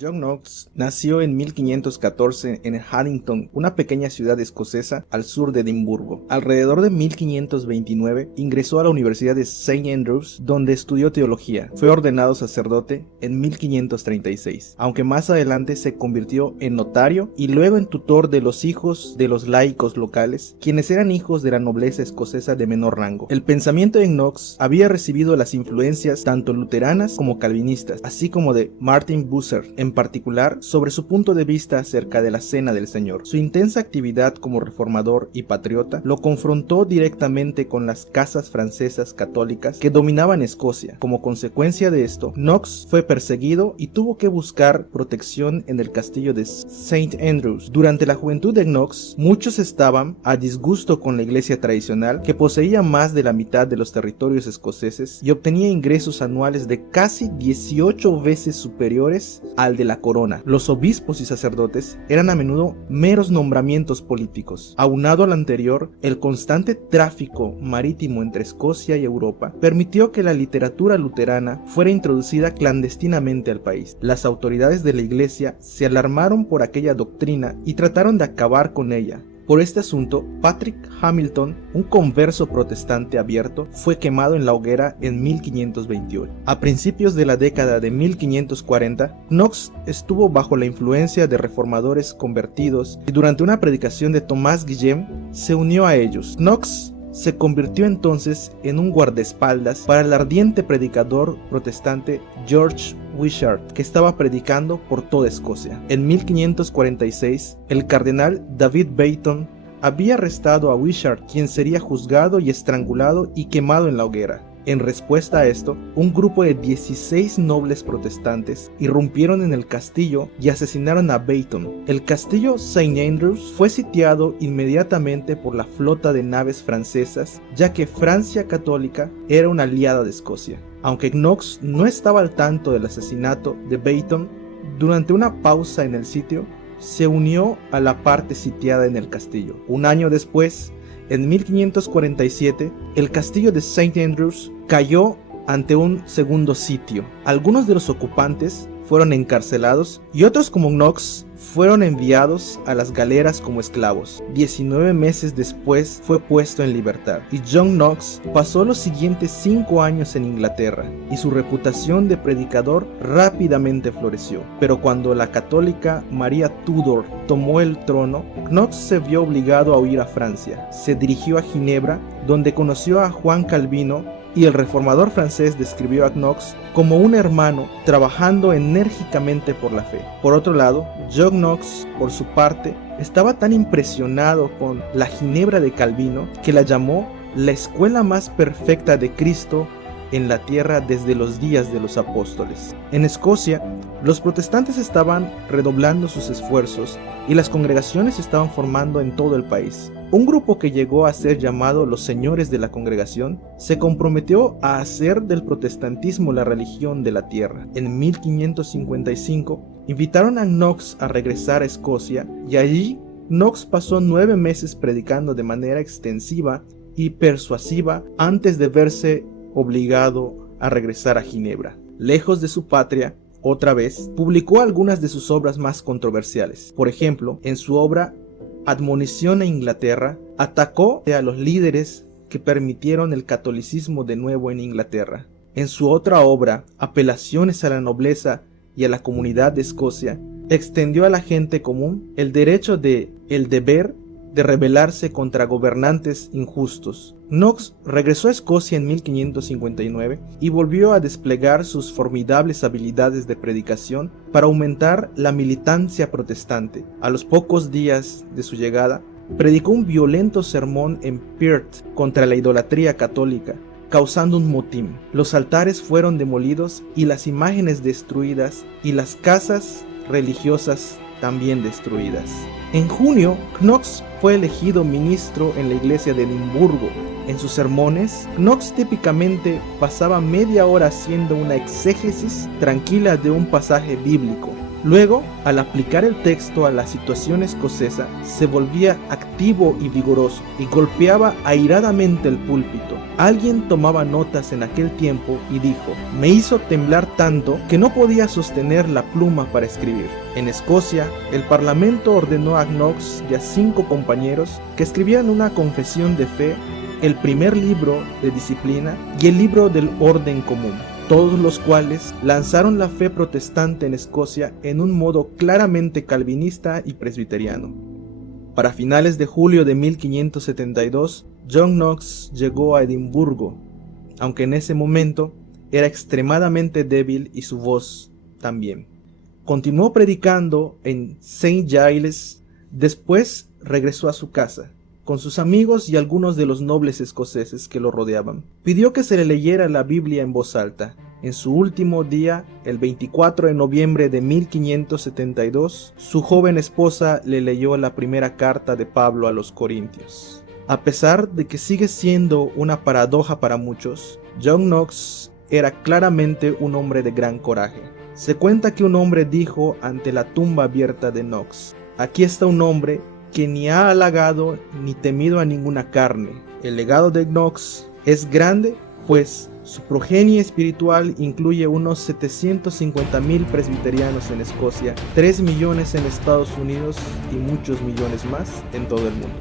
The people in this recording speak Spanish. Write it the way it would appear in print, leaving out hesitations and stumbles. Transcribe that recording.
John Knox nació en 1514 en Haddington, una pequeña ciudad escocesa al sur de Edimburgo. Alrededor de 1529 ingresó a la Universidad de St. Andrews, donde estudió teología. Fue ordenado sacerdote en 1536, aunque más adelante se convirtió en notario y luego en tutor de los hijos de los laicos locales, quienes eran hijos de la nobleza escocesa de menor rango. El pensamiento de Knox había recibido las influencias tanto luteranas como calvinistas, así como de Martin Bucer, en particular sobre su punto de vista acerca de la Cena del Señor. Su intensa actividad como reformador y patriota lo confrontó directamente con las casas francesas católicas que dominaban Escocia. Como consecuencia de esto, Knox fue perseguido y tuvo que buscar protección en el castillo de St. Andrews. Durante la juventud de Knox, muchos estaban a disgusto con la iglesia tradicional, que poseía más de la mitad de los territorios escoceses y obtenía ingresos anuales de casi 18 veces superiores al de la corona. Los obispos y sacerdotes eran a menudo meros nombramientos políticos. Aunado al anterior, el constante tráfico marítimo entre Escocia y Europa permitió que la literatura luterana fuera introducida clandestinamente al país. Las autoridades de la iglesia se alarmaron por aquella doctrina y trataron de acabar con ella. Por este asunto, Patrick Hamilton, un converso protestante abierto, fue quemado en la hoguera en 1528. A principios de la década de 1540, Knox estuvo bajo la influencia de reformadores convertidos y durante una predicación de Tomás Guillem se unió a ellos. Knox se convirtió entonces en un guardaespaldas para el ardiente predicador protestante George Wishart, que estaba predicando por toda Escocia. En 1546, el cardenal David Bayton había arrestado a Wishart, quien sería juzgado y estrangulado y quemado en la hoguera. En respuesta a esto, un grupo de 16 nobles protestantes irrumpieron en el castillo y asesinaron a Bayton. El castillo St. Andrews fue sitiado inmediatamente por la flota de naves francesas, ya que Francia católica era una aliada de Escocia. Aunque Knox no estaba al tanto del asesinato de Bayton, durante una pausa en el sitio, se unió a la parte sitiada en el castillo. Un año después, en 1547, el castillo de St. Andrews cayó ante un segundo sitio. Algunos de los ocupantes fueron encarcelados y otros, como Knox, fueron enviados a las galeras como esclavos. 19 meses después fue puesto en libertad y John Knox pasó los siguientes 5 años en Inglaterra y su reputación de predicador rápidamente floreció. Pero cuando la católica María Tudor tomó el trono, Knox se vio obligado a huir a Francia. Se dirigió a Ginebra, donde conoció a Juan Calvino, y el reformador francés describió a Knox como un hermano trabajando enérgicamente por la fe. Por otro lado, John Knox, por su parte, estaba tan impresionado con la Ginebra de Calvino que la llamó la escuela más perfecta de Cristo en la tierra desde los días de los apóstoles. En Escocia, los protestantes estaban redoblando sus esfuerzos y las congregaciones se estaban formando en todo el país. Un grupo que llegó a ser llamado los Señores de la Congregación se comprometió a hacer del protestantismo la religión de la tierra. En 1555 invitaron a Knox a regresar a Escocia y allí Knox pasó 9 meses predicando de manera extensiva y persuasiva antes de verse obligado a regresar a Ginebra. Lejos de su patria, otra vez, publicó algunas de sus obras más controversiales. Por ejemplo, en su obra Admonición a Inglaterra, atacó a los líderes que permitieron el catolicismo de nuevo en Inglaterra. En su otra obra, Apelaciones a la nobleza y a la comunidad de Escocia, extendió a la gente común el derecho el deber de rebelarse contra gobernantes injustos. Knox regresó a Escocia en 1559 y volvió a desplegar sus formidables habilidades de predicación para aumentar la militancia protestante. A los pocos días de su llegada, predicó un violento sermón en Perth contra la idolatría católica, causando un motín. Los altares fueron demolidos y las imágenes destruidas, y las casas religiosas también destruidas. En junio, Knox fue elegido ministro en la iglesia de Edimburgo. En sus sermones, Knox típicamente pasaba media hora haciendo una exégesis tranquila de un pasaje bíblico. Luego, al aplicar el texto a la situación escocesa, se volvía activo y vigoroso y golpeaba airadamente el púlpito. Alguien tomaba notas en aquel tiempo y dijo: me hizo temblar tanto que no podía sostener la pluma para escribir. En Escocia, el parlamento ordenó a Knox y a 5 compañeros que escribieran una confesión de fe, el primer libro de disciplina y el libro del orden común, todos los cuales lanzaron la fe protestante en Escocia en un modo claramente calvinista y presbiteriano. Para finales de julio de 1572, John Knox llegó a Edimburgo, aunque en ese momento era extremadamente débil y su voz también. Continuó predicando en St. Giles, después regresó a su casa, con sus amigos y algunos de los nobles escoceses que lo rodeaban. Pidió que se le leyera la Biblia en voz alta. En su último día, el 24 de noviembre de 1572, su joven esposa le leyó la primera carta de Pablo a los Corintios. A pesar de que sigue siendo una paradoja para muchos, John Knox era claramente un hombre de gran coraje. Se cuenta que un hombre dijo ante la tumba abierta de Knox: aquí está un hombre que ni ha halagado ni temido a ninguna carne. El legado de Knox es grande, pues su progenie espiritual incluye unos 750,000 presbiterianos en Escocia, 3 millones en Estados Unidos y muchos millones más en todo el mundo.